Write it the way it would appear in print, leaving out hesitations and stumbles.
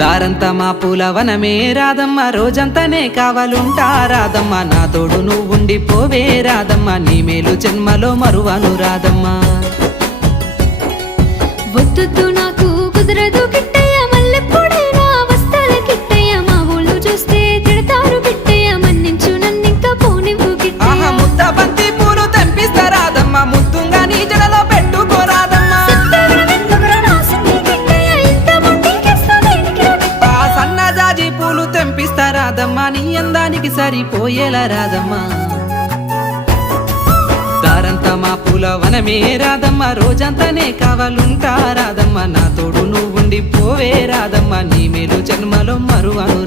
దారంతా మా పూలవనమే రాదమ్మ, రోజంతానే కావాలుంటా రాదమ్మ, నా తోడు నువ్వుండిపోవే రాదమ్మ, నీ మేలు జన్మలో మరువను రాదమ్మ. వద్దు నాకు కుదరదు కిట్టయ్య, మల్లెప్పుడైనా వస్తాల కిట్టయ్య, మా ఊళ్ళు చూస్తే తిడతారు కిట్టయ్య, మన్నించు నన్నింకా పోనివ్వు కిట్టయ్య. ఆహా ముద్ద బంతి పూలు తెంపిస్తా రాదమ్మ, ముద్దుంగా నీ జడలో పెట్టుకోరాదమ్మ. సన్నజాజి పూలు తెంపిస్తా రాదమ్మ, నీ అందానికి సరిపోయేలా రాదమ్మ. దారంతా మా పూలవనమే రాదమ్మ, రోజంతానే కావాలుంటా రాదమ్మ, నా తోడు నువ్వుండిపోవే రాదమ్మ, నీ మేలు జన్మలో మరువను